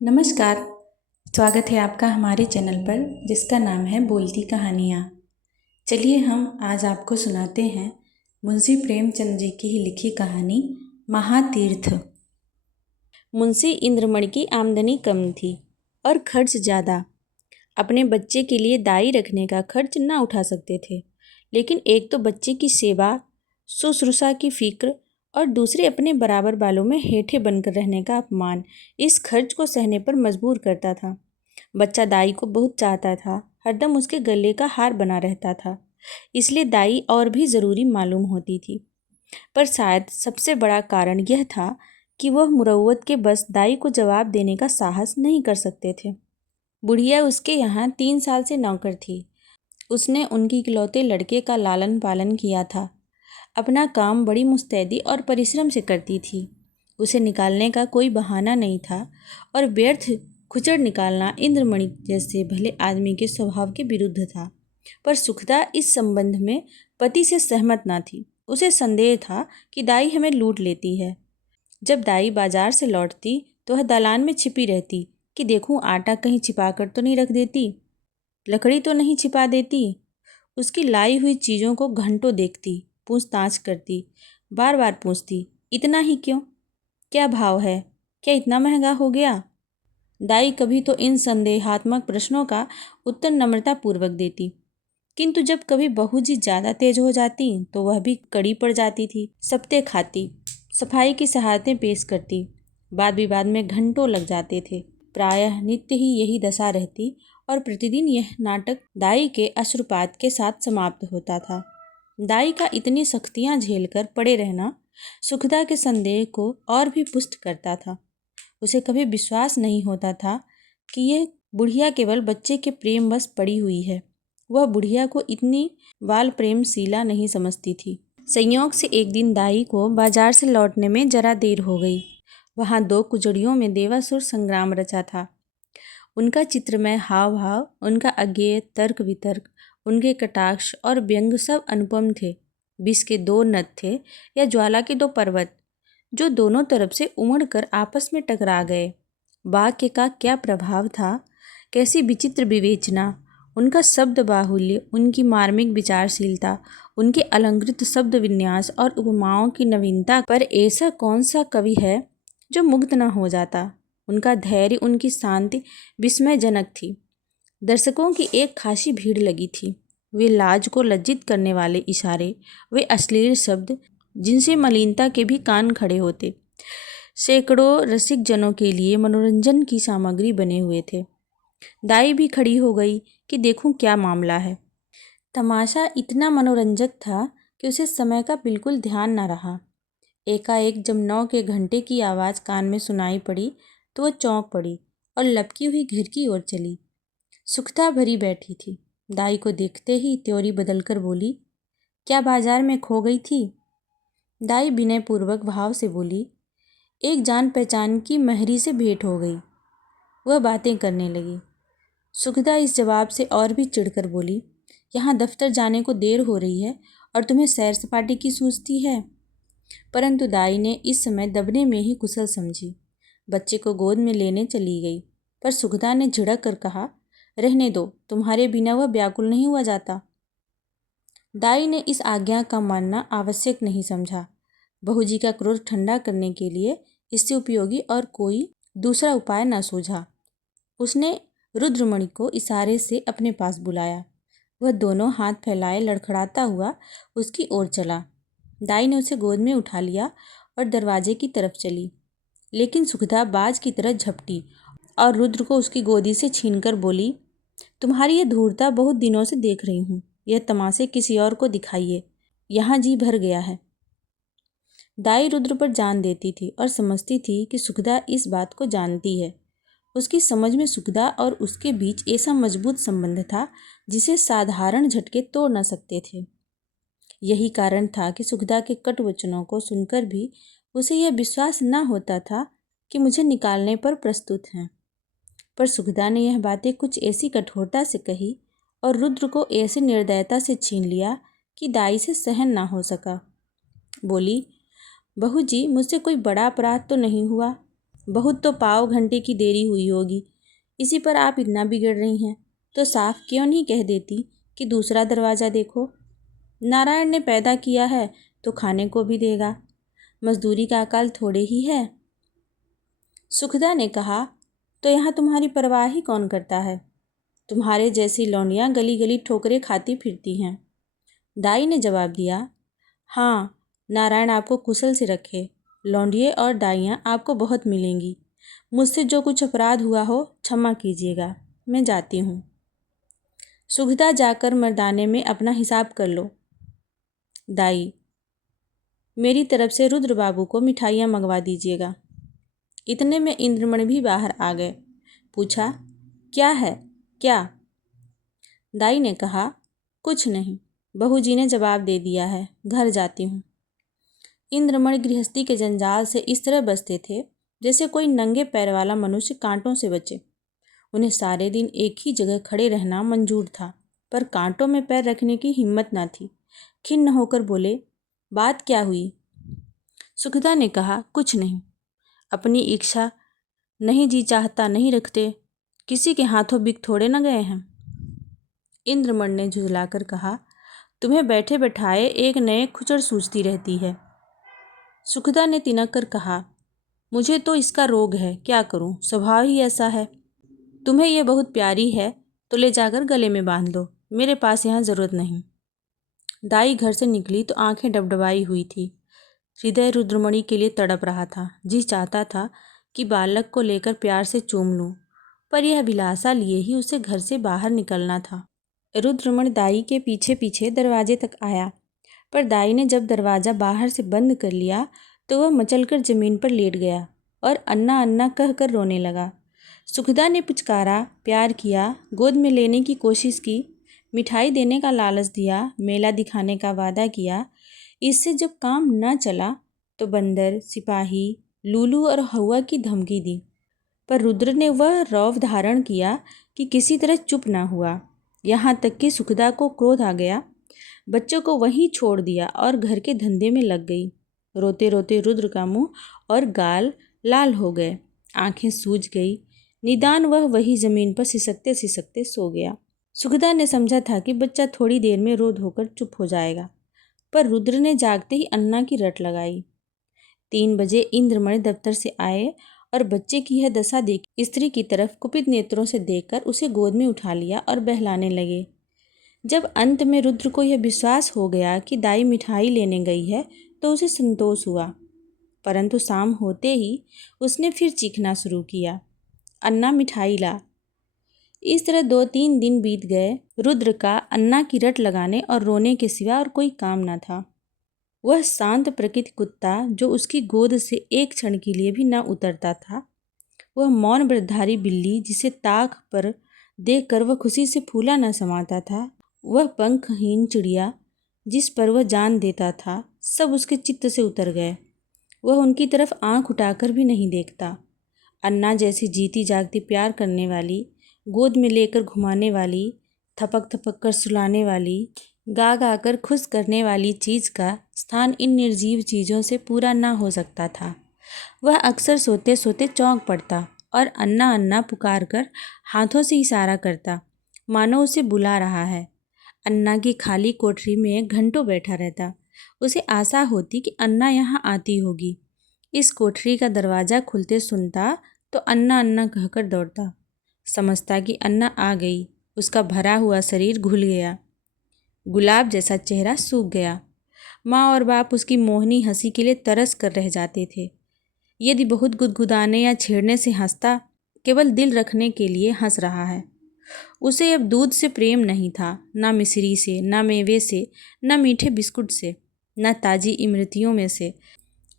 नमस्कार। स्वागत है आपका हमारे चैनल पर जिसका नाम है बोलती कहानियाँ। चलिए हम आज आपको सुनाते हैं मुंशी प्रेमचंद जी की ही लिखी कहानी महातीर्थ। मुंशी इंद्रमणि की आमदनी कम थी और खर्च ज़्यादा। अपने बच्चे के लिए दाई रखने का खर्च ना उठा सकते थे, लेकिन एक तो बच्चे की सेवा शुश्रूषा की फिक्र और दूसरे अपने बराबर बालों में हेठे बनकर रहने का अपमान इस खर्च को सहने पर मजबूर करता था। बच्चा दाई को बहुत चाहता था, हरदम उसके गले का हार बना रहता था, इसलिए दाई और भी ज़रूरी मालूम होती थी। पर शायद सबसे बड़ा कारण यह था कि वह मुरव्वत के बस दाई को जवाब देने का साहस नहीं कर सकते थे। बुढ़िया उसके यहाँ 3 साल से नौकर थी। उसने उनकी इकलौते लड़के का लालन पालन किया था। अपना काम बड़ी मुस्तैदी और परिश्रम से करती थी। उसे निकालने का कोई बहाना नहीं था और व्यर्थ खुचर निकालना इंद्रमणि जैसे भले आदमी के स्वभाव के विरुद्ध था। पर सुखदा इस संबंध में पति से सहमत ना थी। उसे संदेह था कि दाई हमें लूट लेती है। जब दाई बाजार से लौटती तो वह दालान में छिपी रहती कि देखूं आटा कहीं छिपा कर तो नहीं रख देती, लकड़ी तो नहीं छिपा देती। उसकी लाई हुई चीज़ों को घंटों देखती, पूछताछ करती, बार बार पूछती, इतना ही क्यों? क्या भाव है? क्या इतना महंगा हो गया? दाई कभी तो इन संदेहात्मक प्रश्नों का उत्तर नम्रता पूर्वक देती, किंतु जब कभी बहू जी ज़्यादा तेज हो जाती तो वह भी कड़ी पड़ जाती थी। सप्ते खाती, सफाई की सहायतें पेश करती, वाद विवाद में घंटों लग जाते थे। प्रायः नित्य ही यही दशा रहती और प्रतिदिन यह नाटक दाई के अश्रुपात के साथ समाप्त होता था। दाई का इतनी सख्तियां झेलकर पड़े रहना सुखदा के संदेह को और भी पुष्ट करता था। उसे कभी विश्वास नहीं होता था कि यह बुढ़िया केवल बच्चे के प्रेम बस पड़ी हुई है। वह बुढ़िया को इतनी बाल प्रेमशीला नहीं समझती थी। संयोग से एक दिन दाई को बाजार से लौटने में जरा देर हो गई। वहाँ 2 कुजड़ियों में देवासुर संग्राम रचा था। उनका चित्रमय हाव भाव, उनका अज्ञेय तर्क वितर्क, उनके कटाक्ष और व्यंग सब अनुपम थे। विष के 2 नद थे या ज्वाला के 2 पर्वत, जो दोनों तरफ से उमड़कर आपस में टकरा गए। वाक्य का क्या प्रभाव था, कैसी विचित्र विवेचना, उनका शब्द बाहुल्य, उनकी मार्मिक विचारशीलता, उनके अलंकृत शब्द विन्यास और उपमाओं की नवीनता पर ऐसा कौन सा कवि है जो मुग्ध न हो जाता। उनका धैर्य, उनकी शांति विस्मयजनक थी। दर्शकों की एक खासी भीड़ लगी थी। वे लाज को लज्जित करने वाले इशारे, वे अश्लील शब्द जिनसे मलिनता के भी कान खड़े होते, सैकड़ों रसिक जनों के लिए मनोरंजन की सामग्री बने हुए थे। दाई भी खड़ी हो गई कि देखूं क्या मामला है। तमाशा इतना मनोरंजक था कि उसे समय का बिल्कुल ध्यान न रहा। एकाएक जब 9 के घंटे की आवाज़ कान में सुनाई पड़ी तो वह चौंक पड़ी और लपकी हुई घर की ओर चली। सुखदा भरी बैठी थी। दाई को देखते ही त्योरी बदलकर बोली, क्या बाजार में खो गई थी? दाई विनयपूर्वक भाव से बोली, एक जान पहचान की महरी से भेंट हो गई। वह बातें करने लगी। सुखदा इस जवाब से और भी चिढ़कर बोली, यहाँ दफ्तर जाने को देर हो रही है और तुम्हें सैर सपाटे की सूझती है। परंतु दाई ने इस समय दबने में ही कुशल समझी। बच्चे को गोद में लेने चली गई, पर सुखदा ने झिड़क कर कहा, रहने दो, तुम्हारे बिना वह व्याकुल नहीं हुआ जाता। दाई ने इस आज्ञा का मानना आवश्यक नहीं समझा। बहू जी का क्रोध ठंडा करने के लिए इससे उपयोगी और कोई दूसरा उपाय न सूझा। उसने रुद्रमणि को इशारे से अपने पास बुलाया। वह दोनों हाथ फैलाए लड़खड़ाता हुआ उसकी ओर चला। दाई ने उसे गोद में उठा लिया और दरवाजे की तरफ चली, लेकिन सुखदा बाज की तरह झपटी और रुद्र को उसकी गोदी से छीनकर बोली, तुम्हारी यह धूर्तता बहुत दिनों से देख रही हूँ। यह तमाशे किसी और को दिखाइए, यहाँ जी भर गया है। दाई रुद्र पर जान देती थी और समझती थी कि सुखदा इस बात को जानती है। उसकी समझ में सुखदा और उसके बीच ऐसा मजबूत संबंध था जिसे साधारण झटके तोड़ न सकते थे। यही कारण था कि सुखदा के कटु वचनों को सुनकर भी उसे यह विश्वास न होता था कि मुझे निकालने पर प्रस्तुत हैं। पर सुखदा ने यह बातें कुछ ऐसी कठोरता से कही और रुद्र को ऐसे निर्दयता से छीन लिया कि दाई से सहन ना हो सका। बोली, बहू जी, मुझसे कोई बड़ा अपराध तो नहीं हुआ। बहुत तो पाव घंटे की देरी हुई होगी, इसी पर आप इतना बिगड़ रही हैं, तो साफ क्यों नहीं कह देती कि दूसरा दरवाज़ा देखो। नारायण ने पैदा किया है तो खाने को भी देगा, मजदूरी का अकाल थोड़े ही है। सुखदा ने कहा, तो यहाँ तुम्हारी परवाह ही कौन करता है? तुम्हारे जैसी लौंडियाँ गली गली ठोकरें खाती फिरती हैं। दाई ने जवाब दिया, हाँ, नारायण आपको कुशल से रखे। लौंडिये और दाइयाँ आपको बहुत मिलेंगी। मुझसे जो कुछ अपराध हुआ हो क्षमा कीजिएगा, मैं जाती हूँ। सुखदा जाकर मर्दाने में अपना हिसाब कर लो। दाई, मेरी तरफ से रुद्र बाबू को मिठाइयाँ मंगवा दीजिएगा। इतने में इंद्रमणि भी बाहर आ गए। पूछा, क्या है, क्या? दाई ने कहा, कुछ नहीं, बहू जी ने जवाब दे दिया है, घर जाती हूँ। इंद्रमणि गृहस्थी के जंजाल से इस तरह बसते थे जैसे कोई नंगे पैर वाला मनुष्य कांटों से बचे। उन्हें सारे दिन एक ही जगह खड़े रहना मंजूर था, पर कांटों में पैर रखने की हिम्मत ना थी। खिन्न होकर बोले, बात क्या हुई? सुखदा ने कहा, कुछ नहीं, अपनी इच्छा नहीं जी चाहता नहीं रखते, किसी के हाथों बिक थोड़े न गए हैं। इंद्रमण ने झुझलाकर कहा, तुम्हें बैठे बैठाए एक नए खुचर सूझती रहती है। सुखदा ने तिनक कर कहा, मुझे तो इसका रोग है, क्या करूं, स्वभाव ही ऐसा है। तुम्हें यह बहुत प्यारी है तो ले जाकर गले में बांध लो, मेरे पास यहाँ ज़रूरत नहीं। दाई घर से निकली तो आंखें डबडबाई हुई थी। हृदय रुद्रमणि के लिए तड़प रहा था। जी चाहता था कि बालक को लेकर प्यार से चूम लूं, पर यह अभिलाषा लिए ही उसे घर से बाहर निकलना था। रुद्रमणि दाई के पीछे पीछे दरवाजे तक आया, पर दाई ने जब दरवाज़ा बाहर से बंद कर लिया तो वह मचलकर ज़मीन पर लेट गया और अन्ना अन्ना कहकर रोने लगा। सुखदा ने पुचकारा, प्यार किया, गोद में लेने की कोशिश की, मिठाई देने का लालच दिया, मेला दिखाने का वादा किया। इससे जब काम न चला तो बंदर, सिपाही, लूलू और हवा की धमकी दी, पर रुद्र ने वह रौब धारण किया कि किसी तरह चुप न हुआ। यहाँ तक कि सुखदा को क्रोध आ गया, बच्चों को वहीं छोड़ दिया और घर के धंधे में लग गई। रोते रोते रुद्र का मुंह और गाल लाल हो गए, आंखें सूज गई। निदान वह वही ज़मीन पर सिसकते सिसकते सो गया। सुखदा ने समझा था कि बच्चा थोड़ी देर में रो धोकर चुप हो जाएगा, पर रुद्र ने जागते ही अन्ना की रट लगाई। 3 बजे इंद्रमणि दफ्तर से आए और बच्चे की यह दशा देख स्त्री की तरफ कुपित नेत्रों से देखकर उसे गोद में उठा लिया और बहलाने लगे। जब अंत में रुद्र को यह विश्वास हो गया कि दाई मिठाई लेने गई है तो उसे संतोष हुआ, परंतु शाम होते ही उसने फिर चीखना शुरू किया, अन्ना मिठाई ला। इस तरह 2-3 दिन बीत गए। रुद्र का अन्ना की रट लगाने और रोने के सिवा और कोई काम न था। वह शांत प्रकृति कुत्ता जो उसकी गोद से एक क्षण के लिए भी न उतरता था, वह मौन व्रतधारी बिल्ली जिसे ताक पर देखकर वह खुशी से फूला न समाता था, वह पंखहीन चिड़िया जिस पर वह जान देता था, सब उसके चित्त से उतर गए। वह उनकी तरफ आंख उठाकर भी नहीं देखता। अन्ना जैसी जीती जागती प्यार करने वाली, गोद में लेकर घुमाने वाली, थपक थपक कर सुलाने वाली, गा गा कर खुश करने वाली चीज़ का स्थान इन निर्जीव चीज़ों से पूरा ना हो सकता था। वह अक्सर सोते सोते चौंक पड़ता और अन्ना अन्ना पुकार कर हाथों से इशारा करता, मानो उसे बुला रहा है। अन्ना की खाली कोठरी में घंटों बैठा रहता। उसे आशा होती कि अन्ना यहाँ आती होगी। इस कोठरी का दरवाज़ा खुलते सुनता तो अन्ना अन्ना कहकर दौड़ता, समझता कि अन्ना आ गई। उसका भरा हुआ शरीर घुल गया, गुलाब जैसा चेहरा सूख गया। माँ और बाप उसकी मोहनी हंसी के लिए तरस कर रह जाते थे। यदि बहुत गुदगुदाने या छेड़ने से हंसता, केवल दिल रखने के लिए हंस रहा है। उसे अब दूध से प्रेम नहीं था, ना मिश्री से, ना मेवे से, ना मीठे बिस्कुट से, ना ताज़ी इमरतियों में से।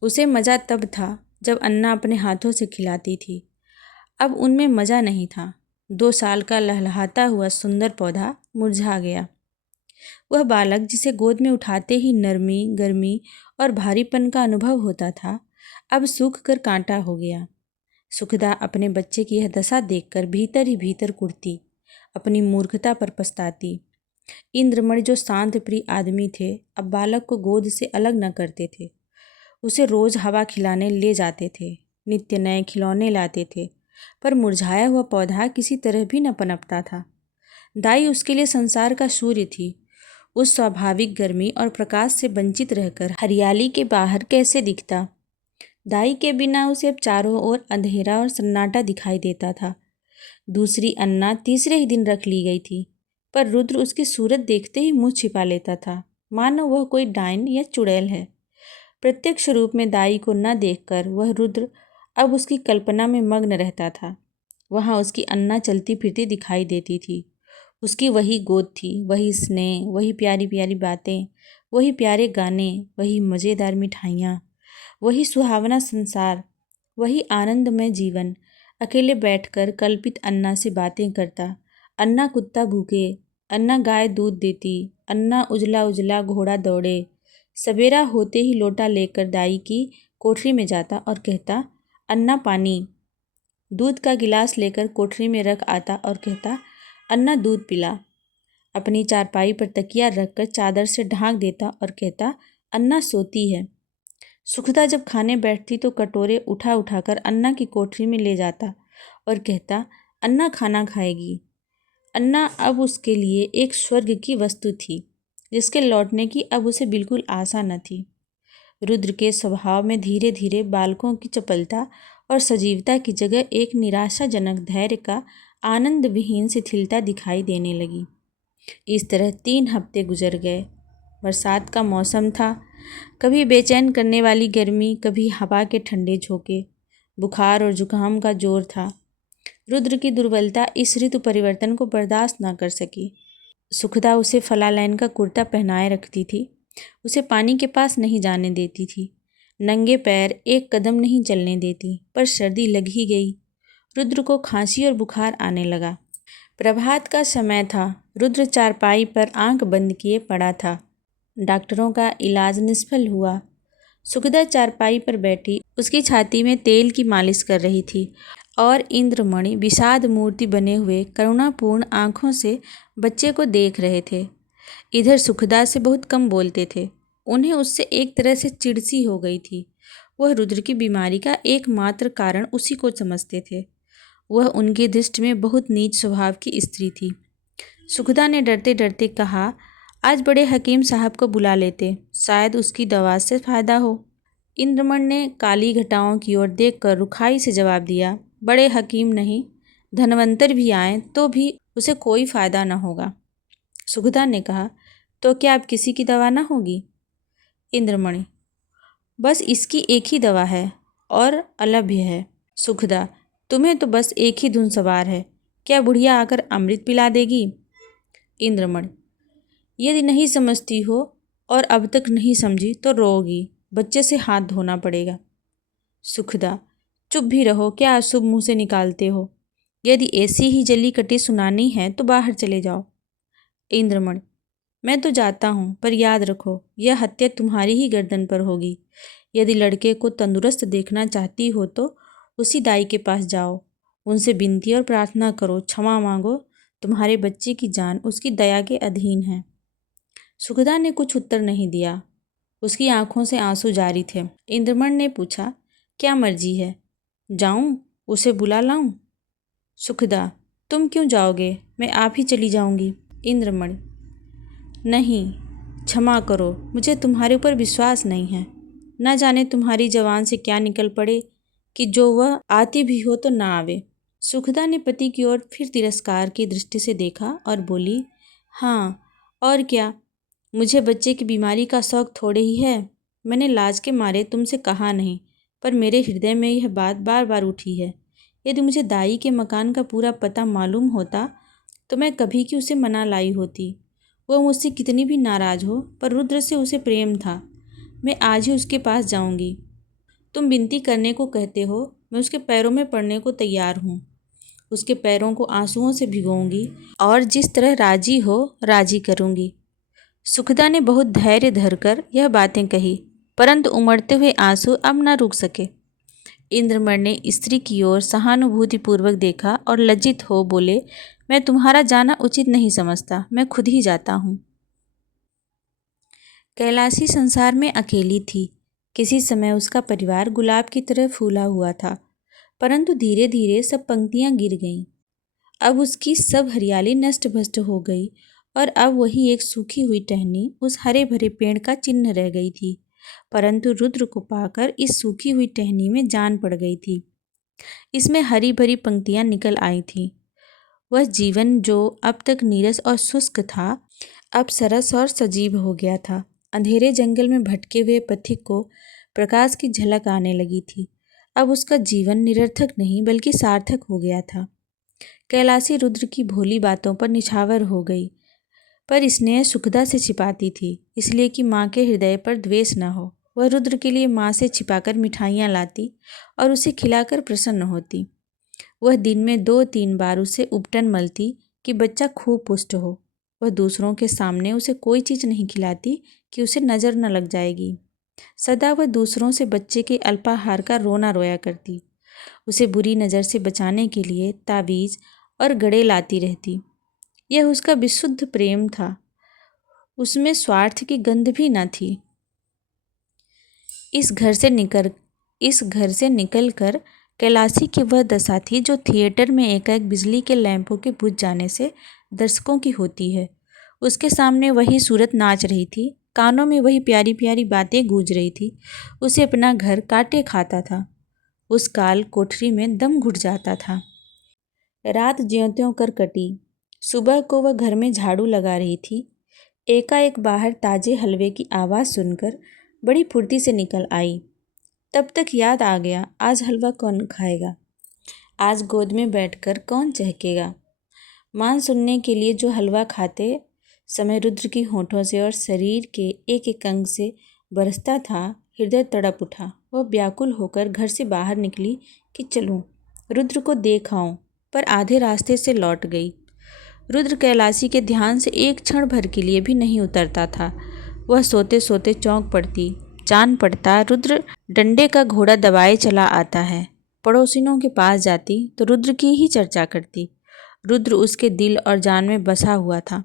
उसे मज़ा तब था जब अन्ना अपने हाथों से खिलाती थी। अब उनमें मज़ा नहीं था। 2 साल का लहलहाता हुआ सुंदर पौधा मुरझा गया। वह बालक जिसे गोद में उठाते ही नरमी, गर्मी और भारीपन का अनुभव होता था, अब सूख कर कांटा हो गया। सुखदा अपने बच्चे की यह दशा देखकर भीतर ही भीतर कुढ़ती, अपनी मूर्खता पर पछताती। इंद्रमणि जो शांत प्रिय आदमी थे, अब बालक को गोद से अलग न करते थे। उसे रोज़ हवा खिलाने ले जाते थे, नित्य नए खिलौने लाते थे, पर मुरझाया हुआ पौधा किसी तरह भी न पनपता था। दाई उसके लिए संसार का सूर्य थी। उस स्वाभाविक गर्मी और प्रकाश से वंचित रहकर हरियाली के बाहर कैसे दिखता। दाई के बिना उसे अब चारों ओर अंधेरा और सन्नाटा दिखाई देता था। दूसरी अन्ना तीसरे ही दिन रख ली गई थी, पर रुद्र उसकी सूरत देखते ही मुंह छिपा लेता था, मानो वह कोई डायन या चुड़ैल है। प्रत्यक्ष रूप में दाई को न देखकर वह रुद्र अब उसकी कल्पना में मग्न रहता था। वहाँ उसकी अन्ना चलती फिरती दिखाई देती थी। उसकी वही गोद थी, वही स्नेह, वही प्यारी प्यारी बातें, वही प्यारे गाने, वही मज़ेदार मिठाइयाँ, वही सुहावना संसार, वही आनंदमय जीवन। अकेले बैठकर कल्पित अन्ना से बातें करता। अन्ना कुत्ता भूखे, अन्ना गाय दूध देती, अन्ना उजला उजला घोड़ा दौड़े। सवेरा होते ही लोटा लेकर दाई की कोठरी में जाता और कहता, अन्ना पानी। दूध का गिलास लेकर कोठरी में रख आता और कहता, अन्ना दूध पिला। अपनी चारपाई पर तकिया रखकर चादर से ढांक देता और कहता, अन्ना सोती है। सुखदा जब खाने बैठती तो कटोरे उठा उठाकर अन्ना की कोठरी में ले जाता और कहता, अन्ना खाना खाएगी। अन्ना अब उसके लिए एक स्वर्ग की वस्तु थी, जिसके लौटने की अब उसे बिल्कुल आशा न थी। रुद्र के स्वभाव में धीरे धीरे बालकों की चपलता और सजीवता की जगह एक निराशाजनक धैर्य का आनंद विहीन शिथिलता दिखाई देने लगी। इस तरह 3 हफ्ते गुजर गए। बरसात का मौसम था। कभी बेचैन करने वाली गर्मी, कभी हवा के ठंडे झोंके। बुखार और जुकाम का जोर था। रुद्र की दुर्बलता इस ऋतु परिवर्तन को बर्दाश्त न कर सकी। सुखदा उसे फलालैन का कुर्ता पहनाए रखती थी। उसे पानी के पास नहीं जाने देती थी। नंगे पैर एक कदम नहीं चलने देती, पर सर्दी लग ही गई। रुद्र को खांसी और बुखार आने लगा। प्रभात का समय था। रुद्र चारपाई पर आंख बंद किए पड़ा था। डॉक्टरों का इलाज निष्फल हुआ। सुखदा चारपाई पर बैठी उसकी छाती में तेल की मालिश कर रही थी और इंद्रमणि विषाद मूर्ति बने हुए करुणापूर्ण आंखों से बच्चे को देख रहे थे। इधर सुखदा से बहुत कम बोलते थे। उन्हें उससे एक तरह से चिड़सी हो गई थी। वह रुद्र की बीमारी का एकमात्र कारण उसी को समझते थे। वह उनकी दृष्टि में बहुत नीच स्वभाव की स्त्री थी। सुखदा ने डरते डरते कहा, आज बड़े हकीम साहब को बुला लेते, शायद उसकी दवा से फायदा हो। इंद्रमण ने काली घटाओं की ओर देखकर रुखाई से जवाब दिया, बड़े हकीम नहीं, धनवंतर भी आए तो भी उसे कोई फायदा न होगा। सुखदा ने कहा, तो क्या अब किसी की दवा न होगी? इंद्रमणि, बस इसकी एक ही दवा है और अलभ्य है। सुखदा, तुम्हें तो बस एक ही धुन सवार है। क्या बुढ़िया आकर अमृत पिला देगी? इंद्रमणि, यदि नहीं समझती हो और अब तक नहीं समझी तो रोगी, बच्चे से हाथ धोना पड़ेगा। सुखदा, चुप भी रहो, क्या अशुभ मुँह से निकालते हो? यदि ऐसी ही जली कटी सुनानी है तो बाहर चले जाओ। इंद्रमणि, मैं तो जाता हूँ, पर याद रखो यह हत्या तुम्हारी ही गर्दन पर होगी। यदि लड़के को तंदुरुस्त देखना चाहती हो तो उसी दाई के पास जाओ, उनसे विनती और प्रार्थना करो, क्षमा मांगो। तुम्हारे बच्चे की जान उसकी दया के अधीन है। सुखदा ने कुछ उत्तर नहीं दिया। उसकी आंखों से आंसू जारी थे। इंद्रमण ने पूछा, क्या मर्जी है, जाऊं, उसे बुला लाऊं? सुखदा, तुम क्यों जाओगे? मैं आप ही चली जाऊंगी। इंद्रमण, नहीं, क्षमा करो, मुझे तुम्हारे ऊपर विश्वास नहीं है। न जाने तुम्हारी जवान से क्या निकल पड़े कि जो वह आती भी हो तो ना आवे। सुखदा ने पति की ओर फिर तिरस्कार की दृष्टि से देखा और बोली, हाँ और क्या, मुझे बच्चे की बीमारी का शौक थोड़े ही है। मैंने लाज के मारे तुमसे कहा नहीं, पर मेरे हृदय में यह बात बार बार उठी है। यदि मुझे दाई के मकान का पूरा पता मालूम होता तो मैं कभी की उसे मना लाई होती। वह मुझसे कितनी भी नाराज़ हो, पर रुद्र से उसे प्रेम था। मैं आज ही उसके पास जाऊंगी। तुम विनती करने को कहते हो, मैं उसके पैरों में पड़ने को तैयार हूँ। उसके पैरों को आंसुओं से भिगोऊंगी और जिस तरह राजी हो राजी करूंगी। सुखदा ने बहुत धैर्य धरकर यह बातें कही, परंतु उमड़ते हुए आंसू अब न रुक सके। इंद्रमण ने स्त्री की ओर सहानुभूतिपूर्वक देखा और लज्जित हो बोले, मैं तुम्हारा जाना उचित नहीं समझता, मैं खुद ही जाता हूँ। कैलाशी संसार में अकेली थी। किसी समय उसका परिवार गुलाब की तरह फूला हुआ था, परंतु धीरे धीरे सब पंक्तियां गिर गईं। अब उसकी सब हरियाली नष्ट भ्रष्ट हो गई और अब वही एक सूखी हुई टहनी उस हरे भरे पेड़ का चिन्ह रह गई थी। परंतु रुद्र को पाकर इस सूखी हुई टहनी में जान पड़ गई थी। इसमें हरी भरी पंक्तियां निकल आई थीं। वह जीवन जो अब तक नीरस और शुष्क था, अब सरस और सजीव हो गया था। अंधेरे जंगल में भटके हुए पथिक को प्रकाश की झलक आने लगी थी। अब उसका जीवन निरर्थक नहीं बल्कि सार्थक हो गया था। कैलाशी रुद्र की भोली बातों पर निछावर हो गई, पर स्नेह सुखदा से छिपाती थी, इसलिए कि माँ के हृदय पर द्वेष न हो। वह रुद्र के लिए माँ से छिपाकर मिठाइयाँ लाती और उसे खिलाकर प्रसन्न होती। वह दिन में 2-3 बार उसे उपटन मलती कि बच्चा खूब पुष्ट हो। वह दूसरों के सामने उसे कोई चीज़ नहीं खिलाती कि उसे नज़र न लग जाएगी। सदा वह दूसरों से बच्चे के अल्पाहार का रोना रोया करती। उसे बुरी नज़र से बचाने के लिए तावीज़ और गड़े लाती रहती। यह उसका विशुद्ध प्रेम था, उसमें स्वार्थ की गंध भी न थी। इस घर से निकलकर कैलाशी की वह दशा थी जो थिएटर में एकाएक बिजली के लैंपों के बुझ जाने से दर्शकों की होती है। उसके सामने वही सूरत नाच रही थी, कानों में वही प्यारी प्यारी बातें गूंज रही थी। उसे अपना घर काटे खाता था। उस काल कोठरी में दम घुट जाता था। रात ज्यों-त्यों कर कटी। सुबह को वह घर में झाड़ू लगा रही थी। एकाएक बाहर ताजे हलवे की आवाज़ सुनकर बड़ी फुर्ती से निकल आई। तब तक याद आ गया, आज हलवा कौन खाएगा, आज गोद में बैठकर कौन चहकेगा। मान सुनने के लिए जो हलवा खाते समय रुद्र की होठों से और शरीर के एक एक अंग से बरसता था, हृदय तड़प उठा। वह व्याकुल होकर घर से बाहर निकली कि चलूं, रुद्र को देख आऊं, पर आधे रास्ते से लौट गई। रुद्र कैलाशी के ध्यान से एक क्षण भर के लिए भी नहीं उतरता था। वह सोते सोते चौंक पड़ती, जान पड़ता रुद्र डंडे का घोड़ा दबाए चला आता है। पड़ोसिनों के पास जाती तो रुद्र की ही चर्चा करती। रुद्र उसके दिल और जान में बसा हुआ था।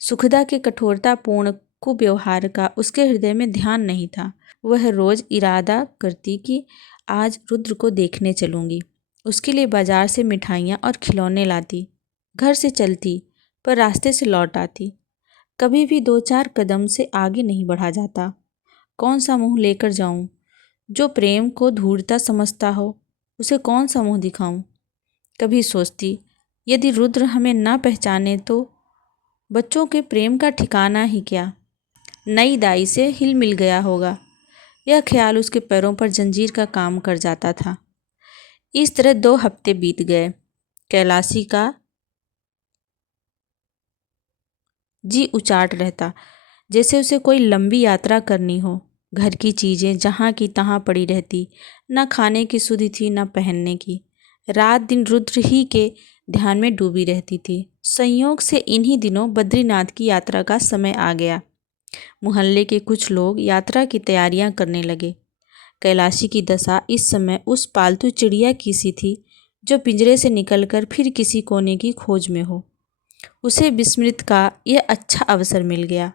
सुखदा के कठोरतापूर्ण कुव्यवहार का उसके हृदय में ध्यान नहीं था। वह रोज इरादा करती कि आज रुद्र को देखने चलूंगी। उसके लिए बाजार से मिठाइयाँ और खिलौने लाती। घर से चलती पर रास्ते से लौट आती। कभी भी 2-4 कदम से आगे नहीं बढ़ा जाता। कौन सा मुंह लेकर जाऊं? जो प्रेम को धूर्तता समझता हो उसे कौन सा मुंह दिखाऊं? कभी सोचती, यदि रुद्र हमें ना पहचाने तो बच्चों के प्रेम का ठिकाना ही क्या, नई दाई से हिल मिल गया होगा। यह ख्याल उसके पैरों पर जंजीर का काम कर जाता था। इस तरह 2 हफ्ते बीत गए। कैलाशी का जी उचाट रहता, जैसे उसे कोई लंबी यात्रा करनी हो। घर की चीज़ें जहाँ की तहाँ पड़ी रहती, न खाने की सुधि थी न पहनने की। रात दिन रुद्र ही के ध्यान में डूबी रहती थी। संयोग से इन्हीं दिनों बद्रीनाथ की यात्रा का समय आ गया। मोहल्ले के कुछ लोग यात्रा की तैयारियां करने लगे। कैलाशी की दशा इस समय उस पालतू चिड़िया की सी थी जो पिंजरे से निकलकर फिर किसी कोने की खोज में हो। उसे विस्मृत का यह अच्छा अवसर मिल गया।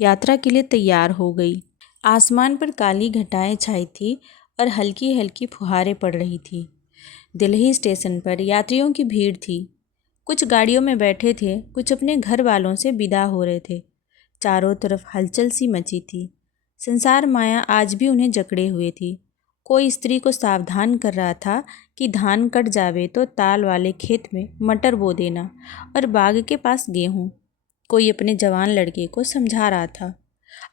यात्रा के लिए तैयार हो गई। आसमान पर काली घटाएं छाई थी और हल्की हल्की फुहारें पड़ रही थी। दिल्ली स्टेशन पर यात्रियों की भीड़ थी। कुछ गाड़ियों में बैठे थे, कुछ अपने घर वालों से विदा हो रहे थे। चारों तरफ हलचल सी मची थी। संसार माया आज भी उन्हें जकड़े हुए थी। कोई स्त्री को सावधान कर रहा था कि धान कट जावे तो ताल वाले खेत में मटर बो देना और बाग के पास गेहूँ। कोई अपने जवान लड़के को समझा रहा था,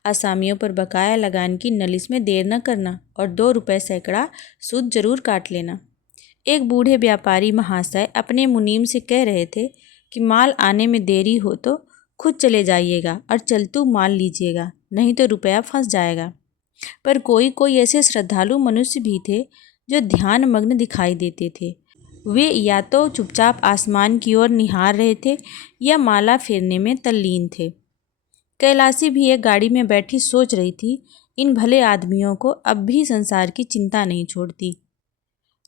आसामियों पर बकाया लगान की नलिश में देर न करना और 2 रुपये सैकड़ा सूद जरूर काट लेना। एक बूढ़े व्यापारी महाशय अपने मुनीम से कह रहे थे कि माल आने में देरी हो तो खुद चले जाइएगा और चलतू माल लीजिएगा, नहीं तो रुपया फंस जाएगा। पर कोई कोई ऐसे श्रद्धालु मनुष्य भी थे जो ध्यान मग्न दिखाई देते थे। वे या तो चुपचाप आसमान की ओर निहार रहे थे या माला फेरने में तल्लीन थे। कैलाशी भी एक गाड़ी में बैठी सोच रही थी, इन भले आदमियों को अब भी संसार की चिंता नहीं छोड़ती।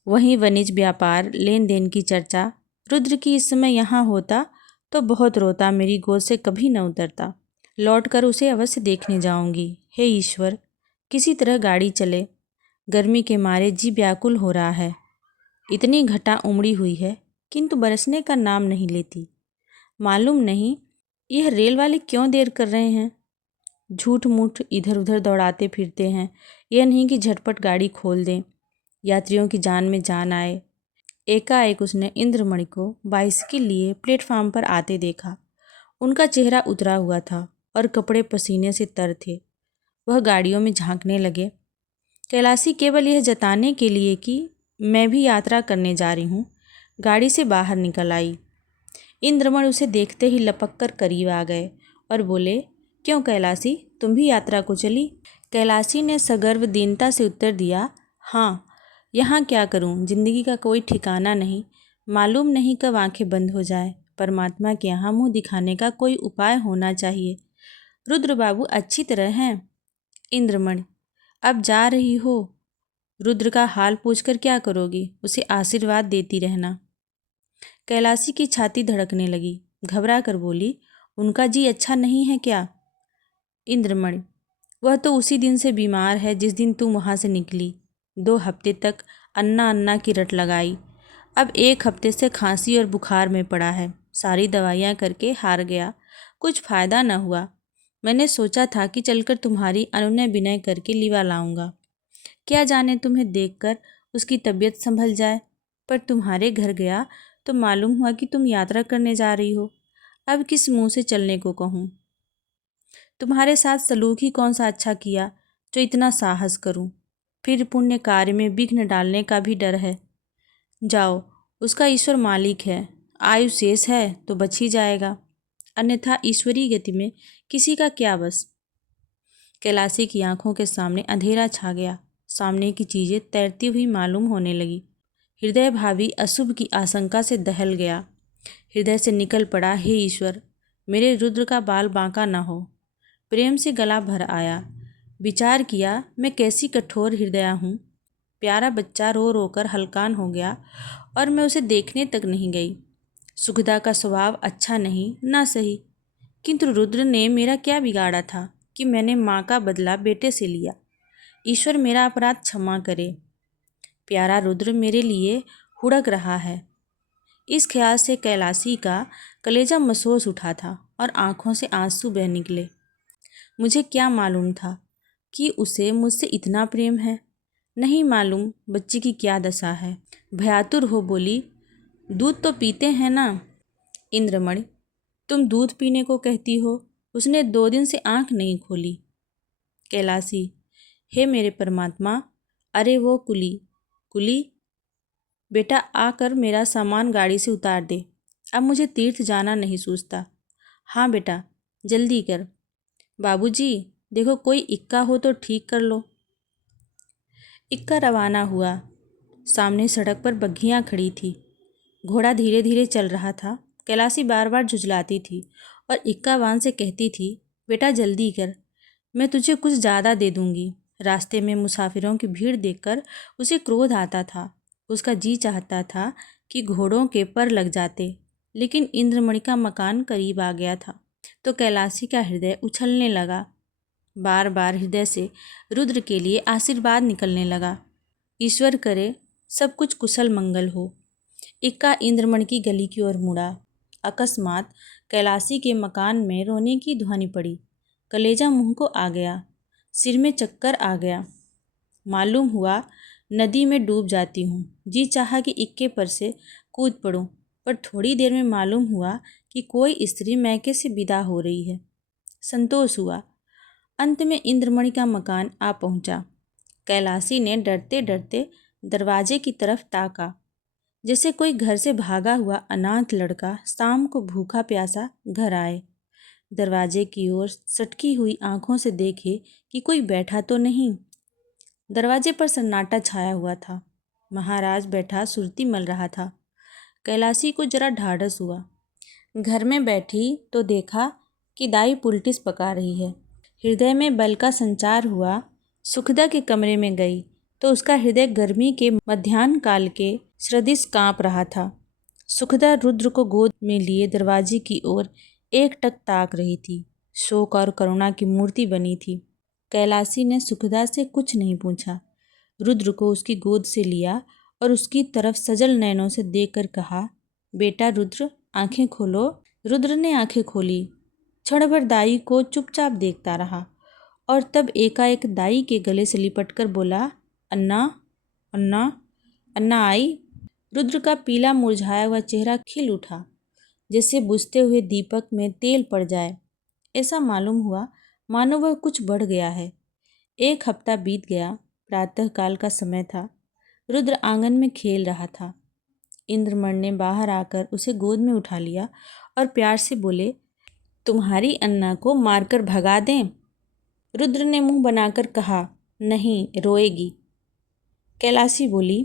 वहीं वाणिज्य व्यापार लेन देन की चर्चा। रुद्र की इस समय यहाँ होता तो बहुत रोता, मेरी गोद से कभी न उतरता। लौटकर उसे अवश्य देखने जाऊंगी। हे ईश्वर, किसी तरह गाड़ी चले, गर्मी के मारे जी व्याकुल हो रहा है। इतनी घटा उमड़ी हुई है किंतु बरसने का नाम नहीं लेती। मालूम नहीं यह रेल वाले क्यों देर कर रहे हैं। झूठ मूठ इधर उधर दौड़ाते फिरते हैं। यह नहीं कि झटपट गाड़ी खोल दें, यात्रियों की जान में जान आए। एकाएक उसने इंद्रमणि को बाइसिकल लिए प्लेटफार्म पर आते देखा। उनका चेहरा उतरा हुआ था और कपड़े पसीने से तर थे। वह गाड़ियों में झांकने लगे। कैलाशी केवल यह जताने के लिए कि मैं भी यात्रा करने जा रही हूँ, गाड़ी से बाहर निकल आई। इंद्रमण उसे देखते ही लपक कर करीब आ गए और बोले, क्यों कैलाशी, तुम भी यात्रा को चली? कैलाशी ने सगर्व दीनता से उत्तर दिया, हाँ, यहाँ क्या करूँ, जिंदगी का कोई ठिकाना नहीं। मालूम नहीं कब आंखें बंद हो जाए। परमात्मा के यहाँ मुँह दिखाने का कोई उपाय होना चाहिए। रुद्र बाबू अच्छी तरह हैं? इंद्रमण, अब जा रही हो, रुद्र का हाल पूछकर क्या करोगी? उसे आशीर्वाद देती रहना। कैलाशी की छाती धड़कने लगी। घबरा कर बोली, उनका जी अच्छा नहीं है क्या? इंद्रमण, वह तो उसी दिन से बीमार है जिस दिन तुम वहाँ से निकली। 2 हफ्ते तक अन्ना अन्ना की रट लगाई। अब 1 हफ्ते से खांसी और बुखार में पड़ा है। सारी दवाइयाँ करके हार गया, कुछ फ़ायदा न हुआ। मैंने सोचा था कि चलकर तुम्हारी अनुनय विनय करके लिवा लाऊंगा। क्या जाने तुम्हें देखकर उसकी तबीयत संभल जाए। पर तुम्हारे घर गया तो मालूम हुआ कि तुम यात्रा करने जा रही हो। अब किस मुंह से चलने को कहूँ? तुम्हारे साथ सलूक ही कौन सा अच्छा किया जो इतना साहस करूँ। फिर पुण्य कार्य में विघ्न डालने का भी डर है। जाओ, उसका ईश्वर मालिक है। आयु शेष है तो बच ही जाएगा, अन्यथा ईश्वरीय गति में किसी का क्या बस। कैलाशी की आंखों के सामने अंधेरा छा गया। सामने की चीज़ें तैरती हुई मालूम होने लगी। हृदय भावी अशुभ की आशंका से दहल गया। हृदय से निकल पड़ा, हे ईश्वर, मेरे रुद्र का बाल बांका न हो। प्रेम से गला भर आया। विचार किया, मैं कैसी कठोर हृदया हूँ। प्यारा बच्चा रो रो कर हलकान हो गया और मैं उसे देखने तक नहीं गई। सुखदा का स्वभाव अच्छा नहीं ना सही, किंतु रुद्र ने मेरा क्या बिगाड़ा था कि मैंने माँ का बदला बेटे से लिया। ईश्वर मेरा अपराध क्षमा करे। प्यारा रुद्र मेरे लिए हुड़क रहा है। इस ख्याल से कैलाशी का कलेजा मसोस उठा था और आंखों से आंसू बह निकले। मुझे क्या मालूम था कि उसे मुझसे इतना प्रेम है। नहीं मालूम बच्चे की क्या दशा है। भयातुर हो बोली, दूध तो पीते हैं ना? इंद्रमणि, तुम दूध पीने को कहती हो? उसने 2 दिन से आंख नहीं खोली। कैलाशी, हे मेरे परमात्मा, अरे वो कुली, कुली बेटा, आकर मेरा सामान गाड़ी से उतार दे। अब मुझे तीर्थ जाना नहीं सूझता। हाँ बेटा, जल्दी कर। बाबूजी, देखो कोई इक्का हो तो ठीक कर लो। इक्का रवाना हुआ। सामने सड़क पर बग्घियाँ खड़ी थी। घोड़ा धीरे धीरे चल रहा था। कैलाशी बार बार झुझलाती थी और इक्कावान से कहती थी, बेटा जल्दी कर, मैं तुझे कुछ ज़्यादा दे दूंगी। रास्ते में मुसाफिरों की भीड़ देखकर उसे क्रोध आता था। उसका जी चाहता था कि घोड़ों के पर लग जाते, लेकिन इंद्रमणि का मकान करीब आ गया था तो कैलाशी का हृदय उछलने लगा। बार बार हृदय से रुद्र के लिए आशीर्वाद निकलने लगा। ईश्वर करे सब कुछ कुशल मंगल हो। इक्का इंद्रमणि की गली की ओर मुड़ा। अकस्मात कैलाशी के मकान में रोने की ध्वनि पड़ी। कलेजा मुंह को आ गया, सिर में चक्कर आ गया। मालूम हुआ नदी में डूब जाती हूँ। जी चाहा कि इक्के पर से कूद पड़ूं, पर थोड़ी देर में मालूम हुआ कि कोई स्त्री मैके से विदा हो रही है। संतोष हुआ। अंत में इंद्रमणि का मकान आ पहुँचा। कैलाशी ने डरते डरते दरवाजे की तरफ ताका, जैसे कोई घर से भागा हुआ अनाथ लड़का शाम को भूखा प्यासा घर आए। दरवाजे की ओर सटकी हुई आंखों से देखे कि कोई बैठा तो नहीं। दरवाजे पर सन्नाटा छाया हुआ था। महाराज बैठा सुरती मल रहा था। कैलाशी को जरा ढाढ़स हुआ। घर में बैठी तो देखा कि दाई पुलटिस पका रही है। हृदय में बल का संचार हुआ। सुखदा के कमरे में गई तो उसका हृदय गर्मी के मध्याह्न काल के सदृश काँप रहा था। सुखदा रुद्र को गोद में लिए दरवाजे की ओर एकटक ताक रही थी। शोक और करुणा की मूर्ति बनी थी। कैलाशी ने सुखदा से कुछ नहीं पूछा। रुद्र को उसकी गोद से लिया और उसकी तरफ सजल नयनों से देखकर कहा, बेटा रुद्र, आंखें खोलो। रुद्र ने आंखें खोली। क्षण भर दाई को चुपचाप देखता रहा और तब एकाएक दाई के गले से लिपटकर बोला, अन्ना, अन्ना, अन्ना आई। रुद्र का पीला मुरझाया हुआ चेहरा खिल उठा, जैसे बुझते हुए दीपक में तेल पड़ जाए। ऐसा मालूम हुआ मानो वह कुछ बढ़ गया है। 1 हफ्ता बीत गया। प्रातःकाल का समय था। रुद्र आंगन में खेल रहा था। इंद्रमण ने बाहर आकर उसे गोद में उठा लिया और प्यार से बोले, तुम्हारी अन्ना को मारकर भगा दें? रुद्र ने मुंह बनाकर कहा, नहीं, रोएगी। कैलाशी बोली,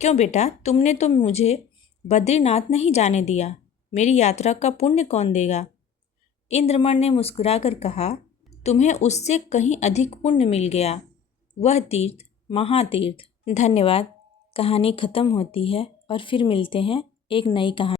क्यों बेटा, तुमने तो मुझे बद्रीनाथ नहीं जाने दिया। मेरी यात्रा का पुण्य कौन देगा? इंद्रमण ने मुस्कुराकर कहा, तुम्हें उससे कहीं अधिक पुण्य मिल गया। वह तीर्थ महातीर्थ। धन्यवाद। कहानी खत्म होती है और फिर मिलते हैं एक नई कहानी।